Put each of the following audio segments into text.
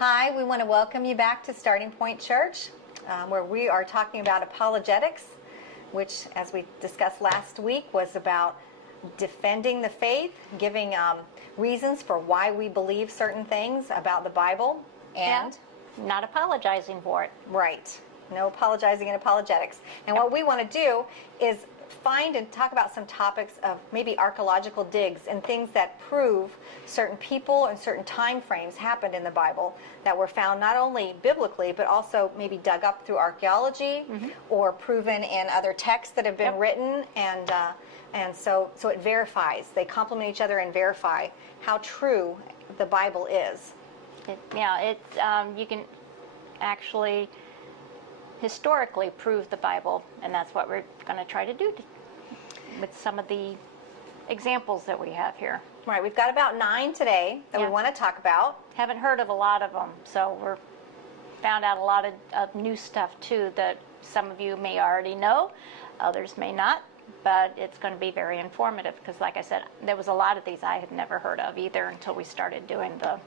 Hi, we want to welcome you back to Starting Point Church, where we are talking about apologetics, which, as we discussed last week, was about defending the faith, giving reasons for why we believe certain things about the Bible, and not apologizing for it. Right. No apologizing in apologetics. And what we want to do is find and talk about some topics of maybe archaeological digs and things that prove certain people and certain time frames happened in the Bible that were found not only biblically but also maybe dug up through archaeology or proven in other texts that have been written, and so it verifies. They complement each other and verify how true the Bible is. You can actually historically prove the Bible, and that's what we're going to try to do with some of the examples that we have here. Right, we've got about 9 today that we want to talk about. Haven't heard of a lot of them, so we're found out a lot of new stuff too that some of you may already know, others may not, but it's going to be very informative because, like I said, there was a lot of these I had never heard of either until we started doing the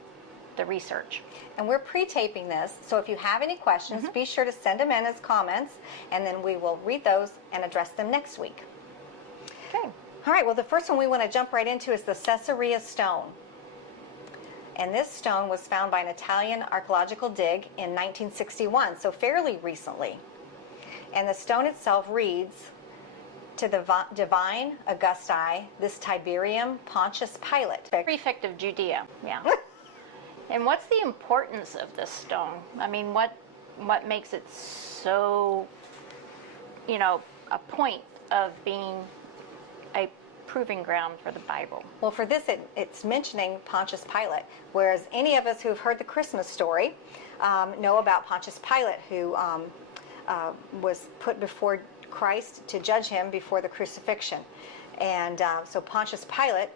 research. And we're pre-taping this, so if you have any questions, be sure to send them in as comments, and then we will read those and address them next week. Okay. All right, well, the first one we want to jump right into is the Caesarea Stone. And this stone was found by an Italian archaeological dig in 1961, so fairly recently. And the stone itself reads, "To the divine Augusti, this Tiberium Pontius Pilate, prefect of Judea." Yeah. And what's the importance of this stone? I mean, what makes it so, a point of being a proving ground for the Bible? Well, for this, it's mentioning Pontius Pilate, whereas any of us who have heard the Christmas story know about Pontius Pilate, who was put before Christ to judge him before the crucifixion. And so Pontius Pilate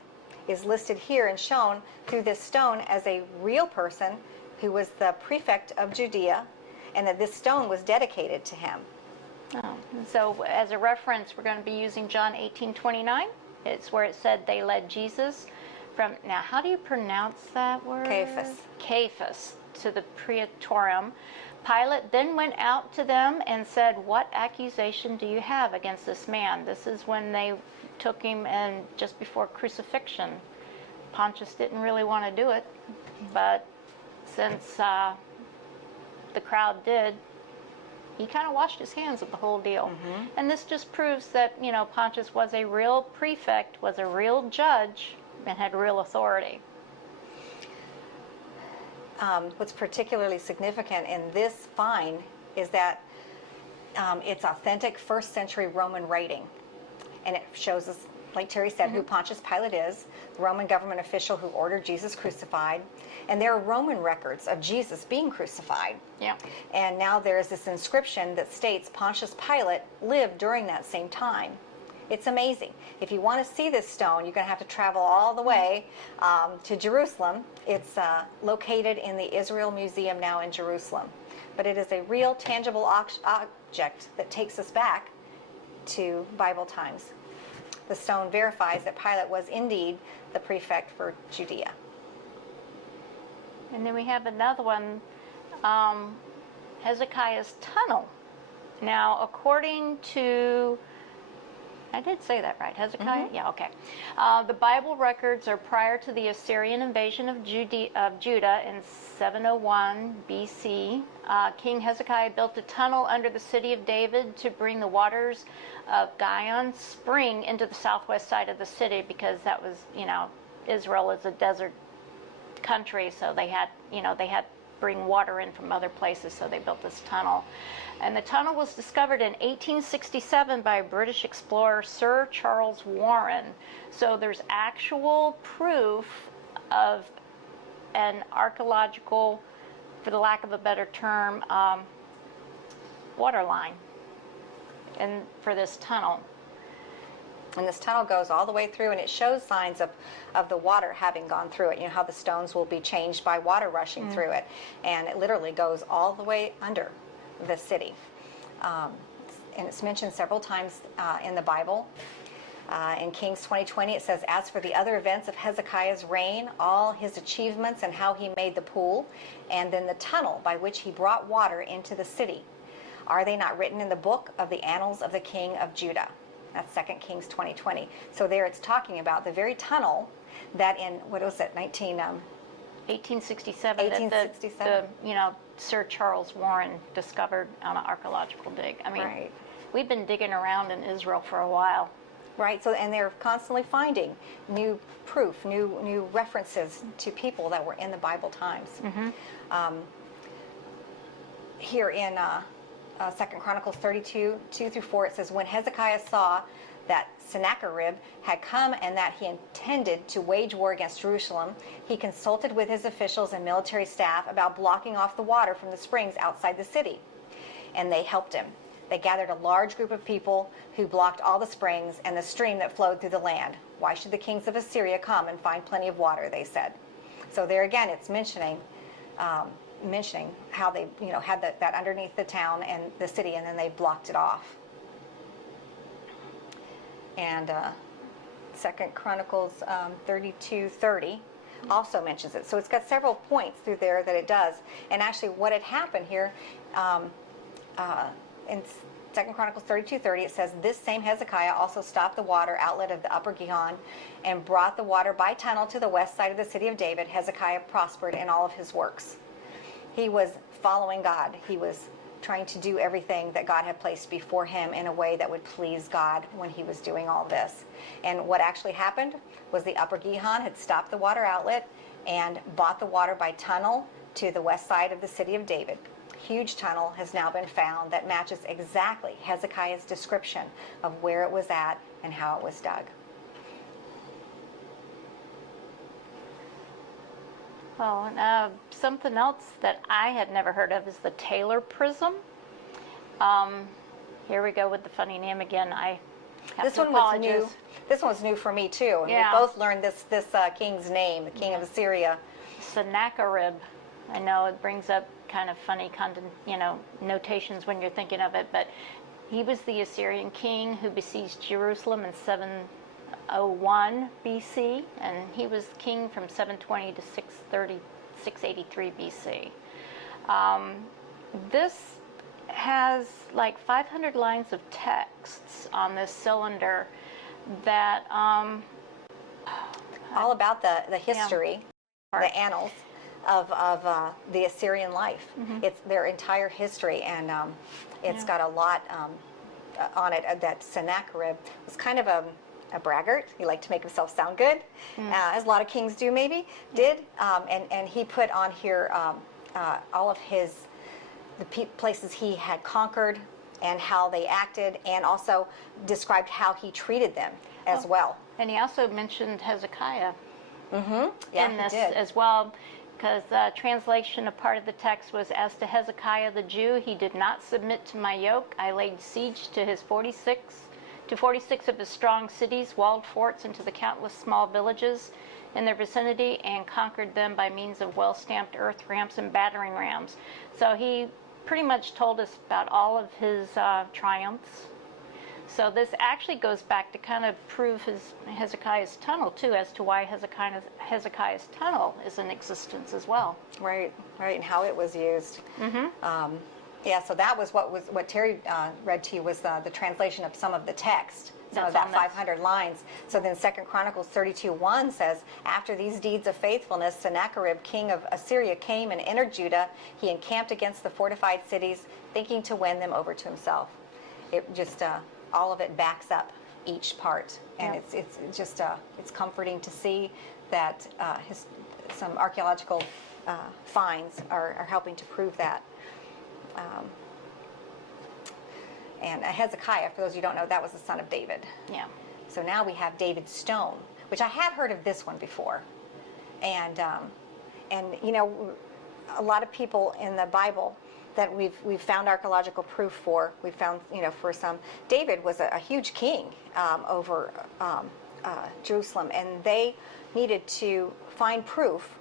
is listed here and shown through this stone as a real person who was the prefect of Judea, and that this stone was dedicated to him. Oh, so as a reference, we're going to be using John 18:29. It's where it said they led Jesus from, now how do you pronounce that word? Caiaphas to the Praetorium. Pilate then went out to them and said, "What accusation do you have against this man?" This is when they took him, and just before crucifixion. Pontius didn't really want to do it, but since the crowd did, he kind of washed his hands of the whole deal. And this just proves that, Pontius was a real prefect, was a real judge, and had real authority. What's particularly significant in this find is that it's authentic 1st century Roman writing. And it shows us, like Terry said, who Pontius Pilate is, the Roman government official who ordered Jesus crucified. And there are Roman records of Jesus being crucified. Yeah. And now there is this inscription that states Pontius Pilate lived during that same time. It's amazing. If you want to see this stone, you're going to have to travel all the way to Jerusalem. It's located in the Israel Museum now in Jerusalem. But it is a real tangible object that takes us back to Bible times. The stone verifies that Pilate was indeed the prefect for Judea. And then we have another one, Hezekiahs Tunnel. Now, according to, I did say that right, Hezekiah? Yeah, okay. The Bible records are prior to the Assyrian invasion of Judah in 701 BC. King Hezekiah built a tunnel under the city of David to bring the waters of Gihon Spring into the southwest side of the city, because that was, Israel is a desert country, so they had to bring water in from other places, so they built this tunnel. And the tunnel was discovered in 1867 by British explorer Sir Charles Warren. So there's actual proof of an archaeological, for the lack of a better term, water line for this tunnel. And this tunnel goes all the way through, and it shows signs of the water having gone through it. You know how the stones will be changed by water rushing through it. And it literally goes all the way under the city. And it's mentioned several times in the Bible. In Kings 20:20, it says, "As for the other events of Hezekiah's reign, all his achievements and how he made the pool, and then the tunnel by which he brought water into the city, are they not written in the book of the annals of the king of Judah?" That's 2 Kings 20:20. So there it's talking about the very tunnel that in, what was it, 1867, 1867. that Sir Charles Warren discovered on an archaeological dig. I mean, Right. we've been digging around in Israel for a while. Right, so, and they're constantly finding new proof, new references to people that were in the Bible times. Here in 2 Chronicles 32, 2-4, it says, "When Hezekiah saw that Sennacherib had come and that he intended to wage war against Jerusalem, he consulted with his officials and military staff about blocking off the water from the springs outside the city, and they helped him. They gathered a large group of people who blocked all the springs and the stream that flowed through the land. Why should the kings of Assyria come and find plenty of water?" they said. So there again, it's mentioning how they had that underneath the town and the city, and then they blocked it off. And 2 Chronicles 32:30 also mentions it. So it's got several points through there that it does. And actually what had happened here in 2 Chronicles 32:30, it says, "This same Hezekiah also stopped the water outlet of the upper Gihon and brought the water by tunnel to the west side of the city of David. Hezekiah prospered in all of his works." He was following God. He was trying to do everything that God had placed before him in a way that would please God when he was doing all this. And what actually happened was the upper Gihon had stopped the water outlet and bought the water by tunnel to the west side of the city of David. Huge tunnel has now been found that matches exactly Hezekiah's description of where it was at and how it was dug. Well, something else that I had never heard of is the Taylor Prism. Here we go with the funny name again. I have This to one was apologize. new. This one was new for me too. And Yeah. we both learned this king's name, the king of Assyria. Sennacherib. I know it brings up kind of funny notations when you're thinking of it, but he was the Assyrian king who besieged Jerusalem in 701 BC, and he was king from 720 to 683 BC. This has like 500 lines of texts on this cylinder that All about the history, Yeah. the annals of the Assyrian life. It's their entire history, and it's got a lot on it. That Sennacherib was kind of a braggart. He liked to make himself sound good, as a lot of kings do maybe, and he put on here all of the places he had conquered and how they acted, and also described how he treated them as well. And he also mentioned Hezekiah Yeah, in he this did. as well, because the translation of part of the text was, "As to Hezekiah the Jew, he did not submit to my yoke. I laid siege to 46 of his strong cities, walled forts, and to the countless small villages in their vicinity, and conquered them by means of well-stamped earth ramps and battering rams." So he pretty much told us about all of his triumphs. So this actually goes back to kind of prove Hezekiah's Tunnel too, as to why Hezekiah's Tunnel is in existence as well. Right, and how it was used. Yeah, so that was what Terry read to you, was the translation of some of the text, some of That's that on this. 500 lines. So then 2 Chronicles 32:1 says, "After these deeds of faithfulness, Sennacherib, king of Assyria, came and entered Judah. He encamped against the fortified cities, thinking to win them over to himself." It just all of it backs up each part, and Yeah. it's just it's comforting to see that some archaeological finds are helping to prove that. And Hezekiah, for those who don't know, that was the son of David. Yeah. So now we have David's stone, which I had heard of this one before, and a lot of people in the Bible that we've found archaeological proof for. We found, for some, David was a huge king over Jerusalem, and they needed to find proof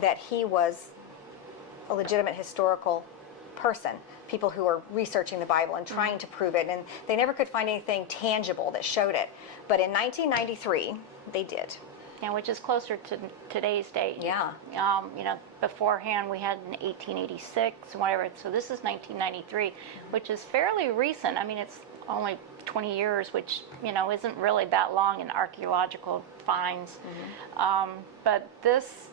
that he was a legitimate historical person people who are researching the Bible and trying to prove it, and they never could find anything tangible that showed it. But in 1993, they did. Yeah, which is closer to today's date. Yeah. You know, beforehand we had in 1886 and whatever. So this is 1993, which is fairly recent. I mean, it's only 20 years, which, you know, isn't really that long in archaeological finds. But this,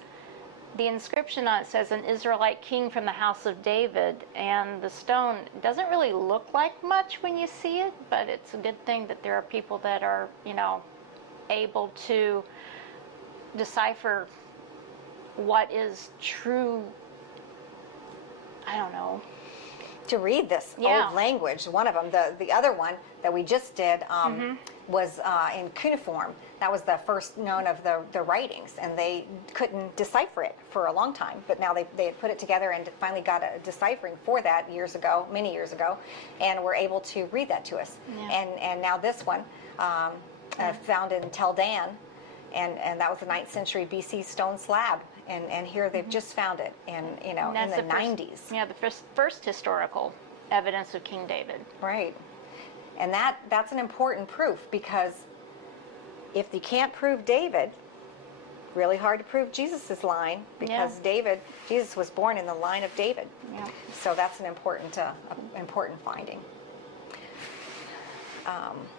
the inscription on it says, an Israelite king from the house of David, and the stone doesn't really look like much when you see it, but it's a good thing that there are people that are, you know, able to decipher what is true. I don't know. To read this old language, one of them, the other one that we just did was in cuneiform. That was the first known of the writings, and they couldn't decipher it for a long time. But now they had put it together and finally got a deciphering for that years ago, many years ago, and were able to read that to us. And now this one, found in Tel Dan, and that was a 9th century BC stone slab. And here they've just found it, in the 90s. Yeah, the first historical evidence of King David. Right. And that's an important proof, because if you can't prove David, really hard to prove Jesus's line, because Jesus was born in the line of David. Yeah. So that's an important finding.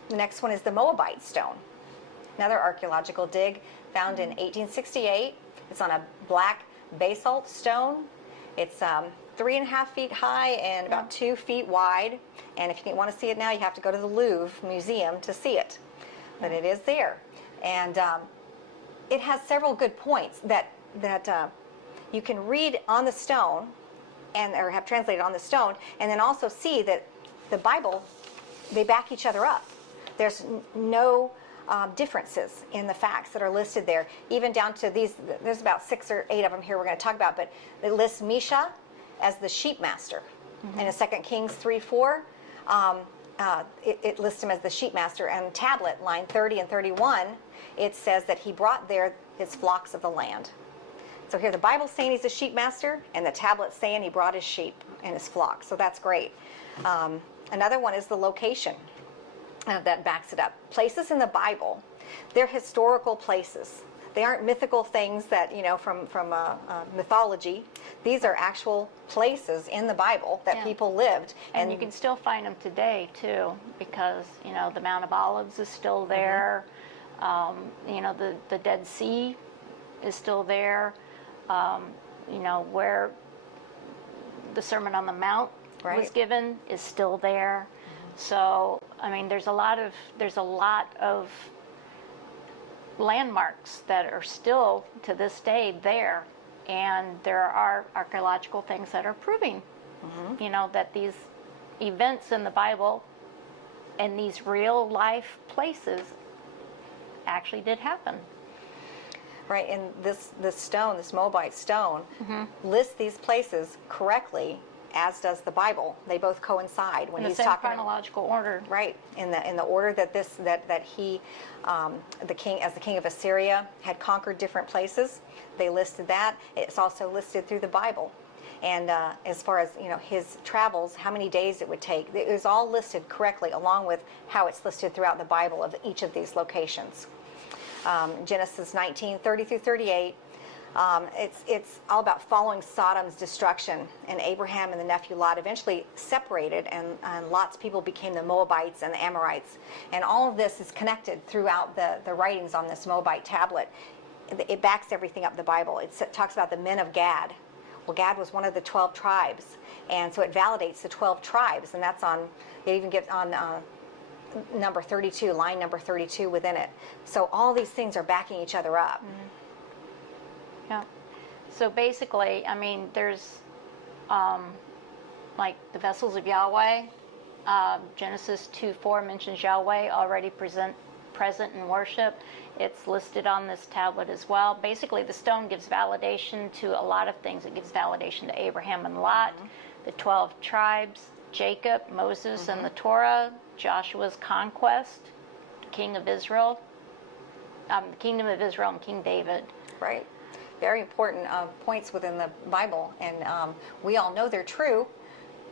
The next one is the Moabite Stone, another archaeological dig found in 1868. It's on a black basalt stone. It's 3.5 feet high and about 2 feet wide. And if you want to see it now, you have to go to the Louvre Museum to see it. But it is there. And it has several good points that you can read on the stone, or have translated on the stone, and then also see that the Bible, they back each other up. There's no differences in the facts that are listed there, even down to these. There's about 6 or 8 of them here we're going to talk about, but it lists Misha as the sheep master. And in 2 Kings 3:4, it lists him as the sheep master. And tablet, line 30 and 31, it says that he brought there his flocks of the land. So here the Bible's saying he's a sheep master, and the tablet's saying he brought his sheep and his flock. So that's great. Another one is the location. That backs it up. Places in the Bible, they're historical places. They aren't mythical things that, from mythology. These are actual places in the Bible that people lived. And you can still find them today, too, because, the Mount of Olives is still there. The Dead Sea is still there. Where the Sermon on the Mount was given is still there. So, I mean, there's a lot of landmarks that are still to this day there, and there are archaeological things that are proving, that these events in the Bible and these real life places actually did happen. Right, and this stone, this Moabite stone, lists these places correctly, as does the Bible. They both coincide when he's talking. In the same chronological order. Right, in the order that he, the king of Assyria, had conquered different places. They listed that. It's also listed through the Bible, and as far as his travels, how many days it would take, it was all listed correctly, along with how it's listed throughout the Bible of each of these locations. Genesis 19:30 through 38. It's all about following Sodom's destruction, and Abraham and the nephew Lot eventually separated, and Lot's people became the Moabites and the Amorites. And all of this is connected throughout the writings on this Moabite tablet. It backs everything up the Bible. It talks about the men of Gad. Well, Gad was one of the 12 tribes, and so it validates the 12 tribes, and that's it even gives on number 32, line number 32 within it. So all these things are backing each other up. Yeah. So basically, I mean, there's like the vessels of Yahweh. Genesis 2:4 mentions Yahweh already present in worship. It's listed on this tablet as well. Basically, the stone gives validation to a lot of things. It gives validation to Abraham and Lot, the 12 tribes, Jacob, Moses, and the Torah, Joshua's conquest, the king of Israel, the kingdom of Israel, and King David. Right. Very important points within the Bible, and we all know they're true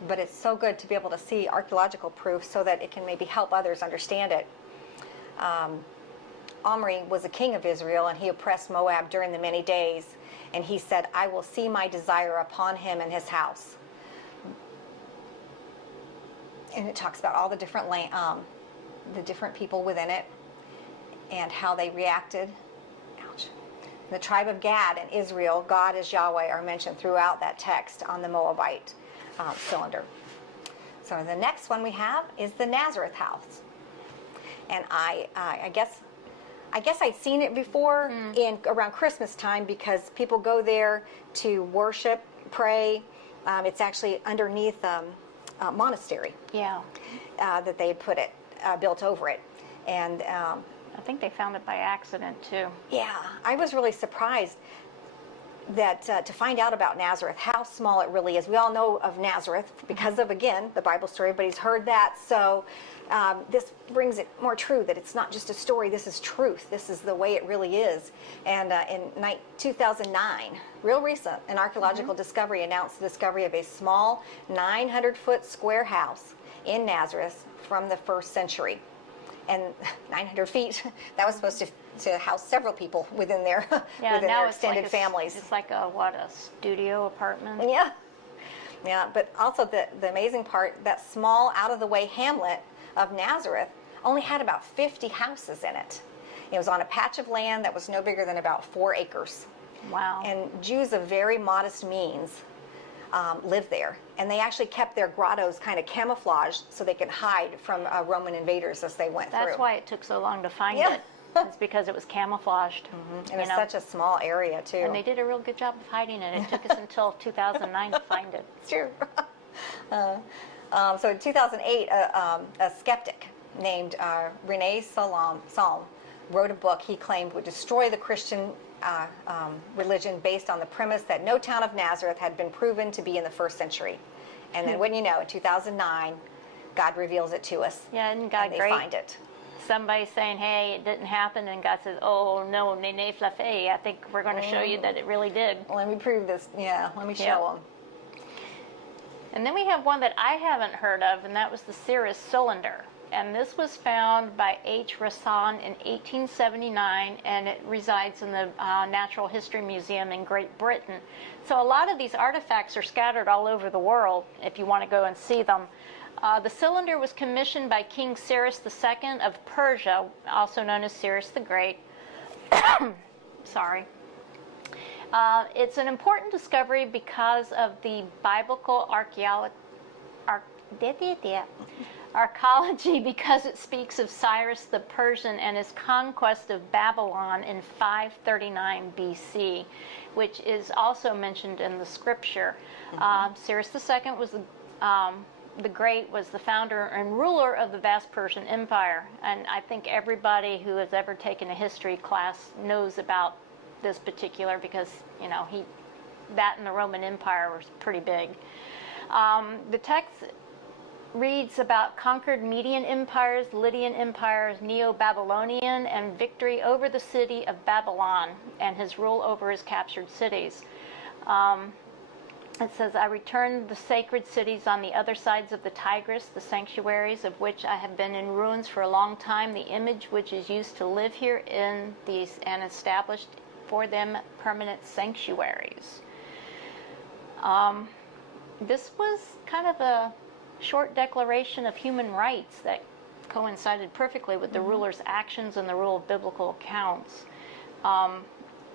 but it's so good to be able to see archaeological proof so that it can maybe help others understand it. Omri was a king of Israel, and he oppressed Moab during the many days, and he said, I will see my desire upon him and his house. And it talks about all the different different people within it and how they reacted. Ouch. The tribe of Gad and Israel, God as Yahweh, are mentioned throughout that text on the Moabite cylinder. So the next one we have is the Nazareth house. And I guess I'd seen it before in around Christmas time, because people go there to worship, pray. It's actually underneath a monastery. Yeah. That they had put it, built over it. And I think they found it by accident too. yeah, I was really surprised that to find out about Nazareth, how small it really is. We all know of Nazareth because of, again, the Bible story. Everybody's heard that. So this brings it more true that it's not just a story. This is truth. This is the way it really is. And in 2009, real recent, an archaeological discovery announced the discovery of a small 900-foot square house in Nazareth from the 1st century. And 900 feet, that was supposed to house several people within their, Yeah, within now their it's extended like families. It's like a studio apartment? Yeah. Yeah, but also the amazing part, that small out-of-the-way hamlet of Nazareth only had about 50 houses in it. It was on a patch of land that was no bigger than about 4 acres. Wow. And Jews of very modest means lived there. And they actually kept their grottos kind of camouflaged so they could hide from Roman invaders as they went through. That's why it took so long to find Yeah. it. It's because it was camouflaged. And it's such a small area, too. And they did a real good job of hiding it. It took us until 2009 to find it. It's true. So in 2008, a skeptic named Rene Salm wrote a book he claimed would destroy the Christian religion based on the premise that no town of Nazareth had been proven to be in the 1st century. And then, wouldn't you know, in 2009, God reveals it to us. Yeah, isn't God and they great? find it. Somebody saying, hey, it didn't happen, and God says, oh, no, nene flafe, I think we're going to show you that it really did. Let me prove this. Yeah, let me show them. And then we have one that I haven't heard of, and that was the Cirrus Cylinder. And this was found by H. Rassan in 1879, and it resides in the Natural History Museum in Great Britain. So a lot of these artifacts are scattered all over the world if you want to go and see them. The cylinder was commissioned by King Cyrus II of Persia, also known as Cyrus the Great. Sorry. It's an important discovery because of the biblical archaeology, because it speaks of Cyrus the Persian and his conquest of Babylon in 539 BC, which is also mentioned in the scripture. Cyrus II was the Great was the founder and ruler of the vast Persian Empire, and I think everybody who has ever taken a history class knows about this particular, because that and the Roman Empire was pretty big. The text reads about conquered Median empires, Lydian empires, Neo-Babylonian, and victory over the city of Babylon and his rule over his captured cities. It says, I returned the sacred cities on the other sides of the Tigris, the sanctuaries of which I have been in ruins for a long time, the image which is used to live here in these, and established for them permanent sanctuaries. This was kind of a short declaration of human rights that coincided perfectly with the ruler's actions and the rule of biblical accounts.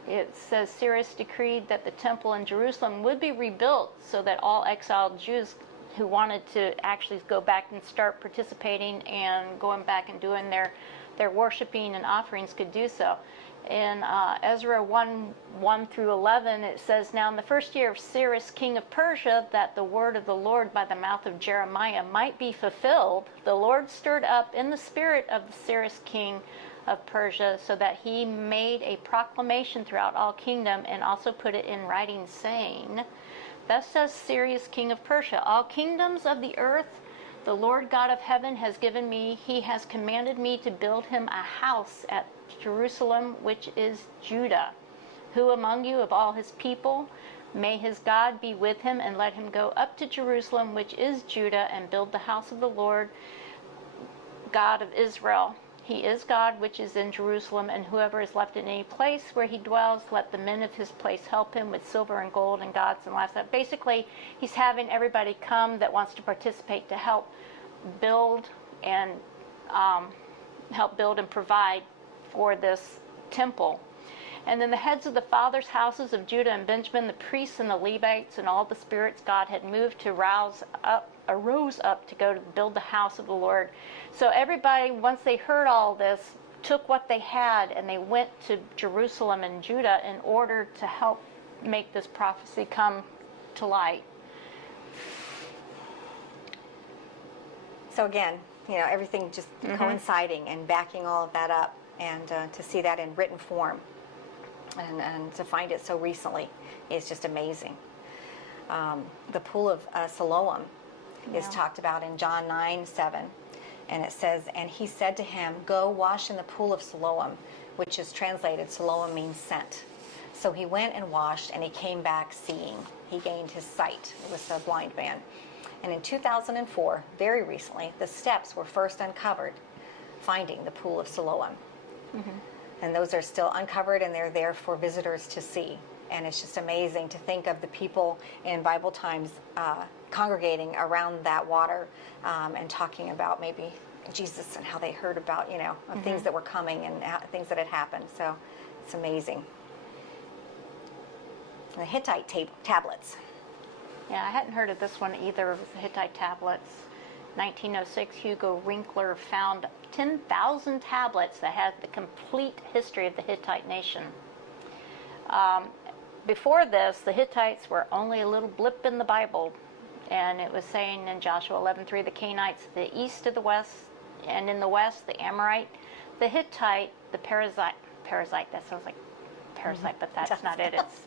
It says Cyrus decreed that the temple in Jerusalem would be rebuilt so that all exiled Jews who wanted to actually go back and start participating and going back and doing their worshiping and offerings could do so. In Ezra 1 through 11, it says, now in the first year of Cyrus, king of Persia, that the word of the Lord by the mouth of Jeremiah might be fulfilled, the Lord stirred up in the spirit of the Cyrus king of Persia, so that he made a proclamation throughout all kingdom, and also put it in writing, saying, thus says Cyrus king of Persia, all kingdoms of the earth the Lord God of heaven has given me. He has commanded me to build him a house at Jerusalem, which is Judah. Who among you of all his people May his God be with him, and let him go up to Jerusalem, which is Judah, and build the house of the Lord, God of Israel. He is God, which is in Jerusalem, and whoever is left in any place where he dwells, let the men of his place help him with silver and gold and gods and livestock. Basically, he's having everybody come that wants to participate to help build and provide for this temple. And then the heads of the fathers' houses of Judah and Benjamin, the priests and the Levites, and all the spirits God had moved to arose up to go to build the house of the Lord. So everybody, once they heard all this, took what they had and they went to Jerusalem and Judah in order to help make this prophecy come to light. So again, everything just coinciding and backing all of that up, and to see that in written form and to find it so recently is just amazing. The pool of Siloam is talked about in John 9:7, and it says, and he said to him, go wash in the pool of Siloam, which is translated, Siloam means sent. So he went and washed, and he came back seeing. He gained his sight. It was a blind man. And in 2004, very recently, the steps were first uncovered, finding the pool of Siloam. And those are still uncovered, and they're there for visitors to see. And it's just amazing to think of the people in Bible times congregating around that water and talking about maybe Jesus and how they heard about, of things that were coming and things that had happened. So it's amazing. And the Hittite tablets. Yeah, I hadn't heard of this one either, of the Hittite tablets. 1906, Hugo Winkler found 10,000 tablets that had the complete history of the Hittite nation. Before this, the Hittites were only a little blip in the Bible, and it was saying in Joshua 11:3, the Canaanites, the east of the west, and in the west, the Amorite, the Hittite, the Perizzite, that sounds like parasite, but that's not it. It's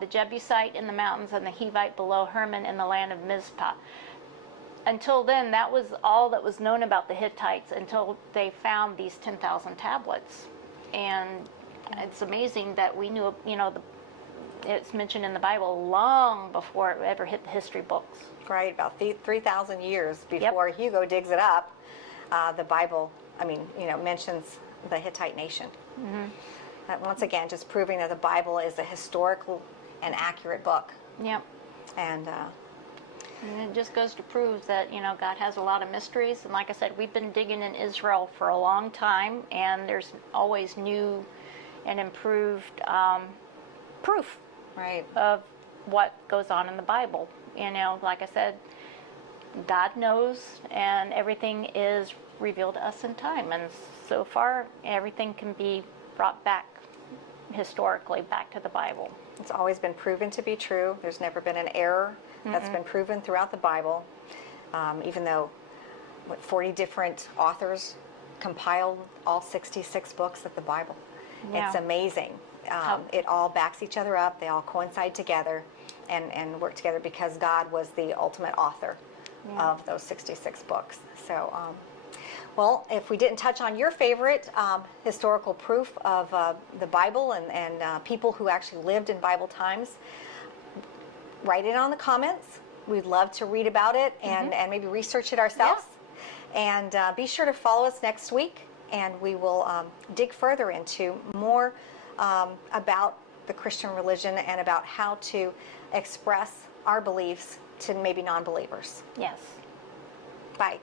the Jebusite in the mountains, and the Hivite below Hermon in the land of Mizpah. Until then, that was all that was known about the Hittites until they found these 10,000 tablets. And it's amazing that we knew, it's mentioned in the Bible long before it ever hit the history books. Right, about 3,000 years before Hugo digs it up, the Bible, mentions the Hittite nation. Once again, just proving that the Bible is a historical and accurate book. Yep. And it just goes to prove that, God has a lot of mysteries. And like I said, we've been digging in Israel for a long time, and there's always new and improved proof of what goes on in the Bible. Like I said, God knows, and everything is revealed to us in time. And so far, everything can be brought back historically back to the Bible. It's always been proven to be true. There's never been an error that's been proven throughout the Bible, even though 40 different authors compiled all 66 books of the Bible. Yeah. It's amazing. It all backs each other up. They all coincide together and work together because God was the ultimate author of those 66 books. So, well, if we didn't touch on your favorite historical proof of the Bible and people who actually lived in Bible times, write it on the comments. We'd love to read about it and maybe research it ourselves. Yeah. And be sure to follow us next week, and we will dig further into more about the Christian religion and about how to express our beliefs to maybe non-believers. Yes. Bye.